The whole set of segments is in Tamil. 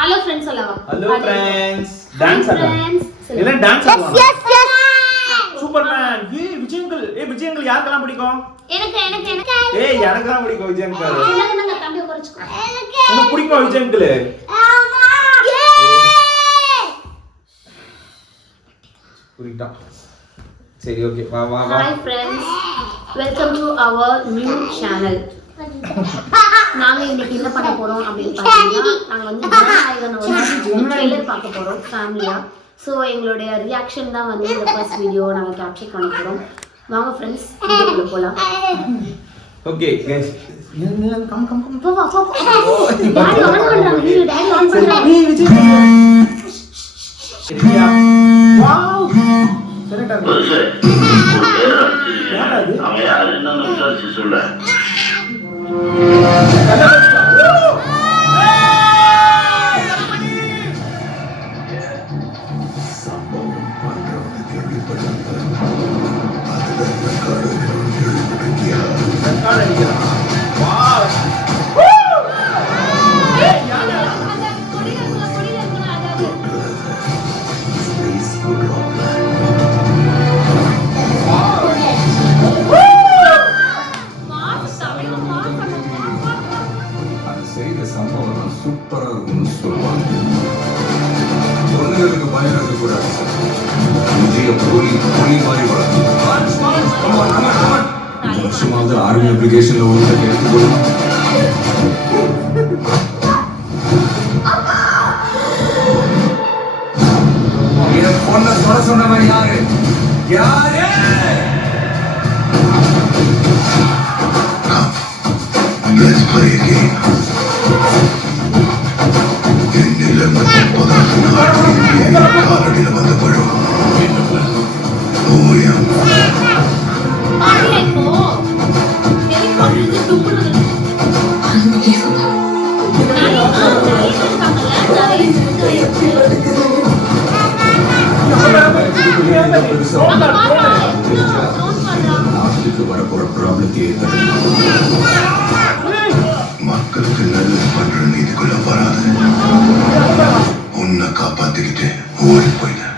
ஹலோ ஃப்ரெண்ட்ஸ் சொல்லவா? Hello friends. டான்ஸ் ஆடா. இல்ல டான்ஸ் ஆடுவா. Superman. Vijay uncle. Vijay uncle யாருக்கெல்லாம் பிடிக்கும்? எனக்கு எனக்கெல்லாம் பிடிக்கும் விஜய் அங்கிள். எனக்கு தம்பி குறச்சுக்கோ. உனக்கு பிடிக்குமா விஜய் அங்கிள்? ஆமா. புரியுதா? சரி ஓகே வா வா வா. Hi friends. Welcome to our new channel. நாங்க இன்னைக்கு என்ன பண்ண போறோம் அப்படினு பாத்தீங்கன்னா நாங்க வந்து ஜனநாயகனோட ட்ரைலர் பார்க்க போறோம் ஃபேமிலியா. சோ எங்களுடைய ரியாக்ஷன் தான் வந்து இந்த ஃபர்ஸ்ட் வீடியோ நாங்க கேப்சர் பண்ண போறோம். வாங்க ஃப்ரெண்ட்ஸ் வீடியோக்குள்ள போலாம். ஓகே गाइस கம் போ டாடி ஆன் பண்றாங்க. டாடி ஆன் பண்றாங்க. விஜய் சரியா வாவ் சரிடா அவன் யாரு என்னன்னு விசாரிச்சு சொல்ல. சூப்பரா இருக்கும்னு சொல்லுவாங்க. பொண்ணுங்களுக்கு பயம் இருக்கக்கூடாது. புலி மாதிரி வளர்க்கும். வருஷமாவது ஆர்மி அப்ளிகேஷன்ல ஒன்று எடுத்துக்கொள்ளும். என் பொண்ணை சொல்ல சொன்னவன் யாரு? Let's play a game. காலடியில் வந்த பழம் ஓயம் வரப்போற ப்ராப்ளத்தை மக்களுக்கு நல்லது பண்ற நீதிக்குள்ள வராது. உன்னை காப்பாத்திக்கிட்டு ஓடி போயிட்டேன்.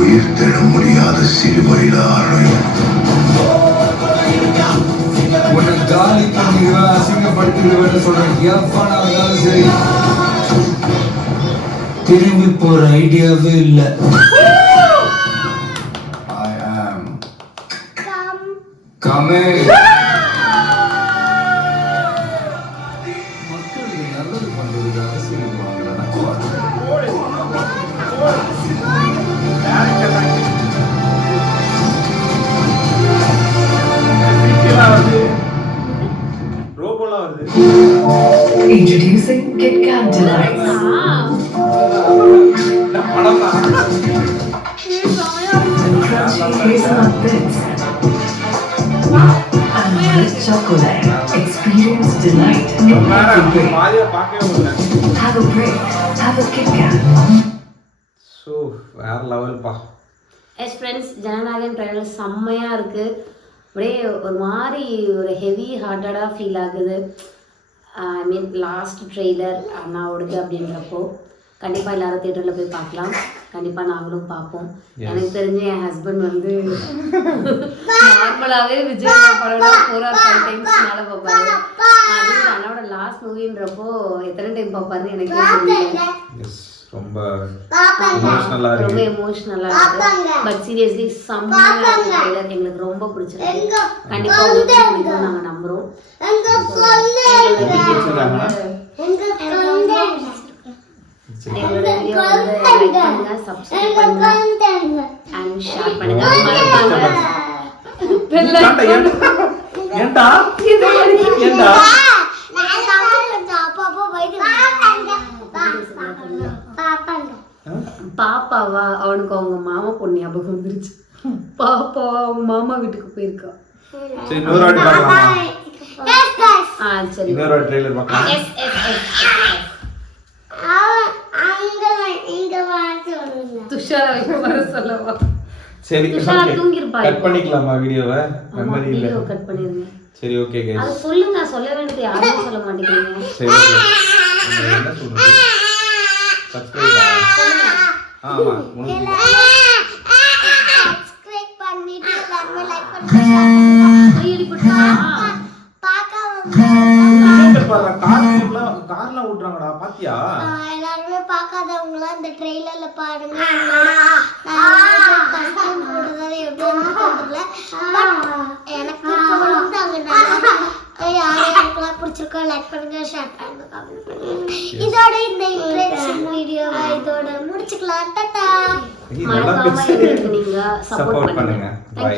உயிர்த்தெழ முடியாத சிறுவழியில ஆராயும் உன்னை காலி பண்ணிடுவேன், அசிங்கப்படுத்திடுவேன்னு சொல்றேன். எவ்வளவு சரி திரும்பி போற ஐடியாவே இல்ல. I am coming. மக்களுக்கு நல்லது பண்றதுக்காக சிரிப்பாங்க. Introducing KitKat Delight. Crunchy hazelnut bits and rich chocolate. Experience delight in every break. Have a break. Have a KitKat. So, வேற லெவல் பா. எஸ் ஃப்ரெண்ட்ஸ், ஜனநாயகன் ட்ரைலர் செம்மையா இருக்கு. அப்படியே ஒரு மாதிரி ஒரு ஹெவி ஹார்ட்டடாக ஃபீல் ஆகுது. ஐ மீன் லாஸ்ட் ட்ரெய்லர் அண்ணாவோடது அப்படின்றப்போ கண்டிப்பாக எல்லாரும் தியேட்டரில் போய் பார்க்கலாம். கண்டிப்பாக நாங்களும் பார்ப்போம். எனக்கு தெரிஞ்சு என் ஹஸ்பண்ட் வந்து நார்மலாகவே விஜய் படம் 4 or 5 times மேலே பார்ப்பாரு. அது அண்ணாவோட லாஸ்ட் மூவின்றப்போ எத்தனை டைம் பார்ப்பாருன்னு எனக்கே தெரியல. ரொம்ப எமோஷனலா இருக்கு. பட் சீரியஸ்லி செம்மையா இருக்கு. எங்களுக்கு ரொம்ப பிடிச்சிருக்கு. கண்டிப்பா உங்களுக்கு பிடிக்கும் நாங்க நம்புறோம். எங்களோட வீடியோ வந்து லைக் பண்ணுங்க, சப்ஸ்கிரைப் பண்ணுங்க and ஷேர் பண்ணுங்க. மறக்காம பாப்பாவா அவனுக்கு அவங்க மாமா பொண்ணு ஞாபகம் வந்துருச்சு. பாப்பா அவங்க மாமா வீட்டுக்கு போயிருக்கா. சரி இன்னொரு வாட்டி பார்க்கலாமா? சரி இன்னொரு வாட்டி ட்ரெய்லர் பார்க்கலாம். எஸ் எஸ் எஸ் துஷாரா வர சொல்லவா? சரி துஷாரா ஓகே தூங்கிருப்பா. கட் பண்ணிக்கலாமா வீடியோவை? மெமரி இல்ல. வீடியோ கட் பண்ணிருங்க. சரி ஓகே गाइस. அது சொல்லுங்க, சொல்ல வேண்டியது யாரும் சொல்ல மாட்டேங்கிறீங்க. சரி ஓகே. என்ன சொல்றது? சப்ஸ்கிரைப் சொல்லுங்க. ஆமா முடிஞ்சு. சப்ஸ்கிரைப் பண்ணிட்டு எல்லாரும் லைக் பண்ணுங்க. ஐயடி புட்டா. கார்லாம் ஓட்டுறாங்கடா பாத்தியா? எல்லாருமே பார்க்காதவங்களாம் இந்த ட்ரெய்லர்ல பாருங்க. கஷ்டம் போடுறது எப்படின்னு தெரியல. எனக்கு தோணுது யாருக்கெல்லாம் பிடிச்சிருக்கோ லைக் பண்ணுங்க, ஷேர் பண்ணுங்க, கமெண்ட் பண்ணுங்க. இதோட இந்த இன்ட்ரெஸ்டிங் வீடியோவை இதோட முடிச்சுக்கலாம். டாடா. நல்லா மறக்காம பேசுறீங்க. நீங்க சப்போர்ட் பண்ணுங்க. பை.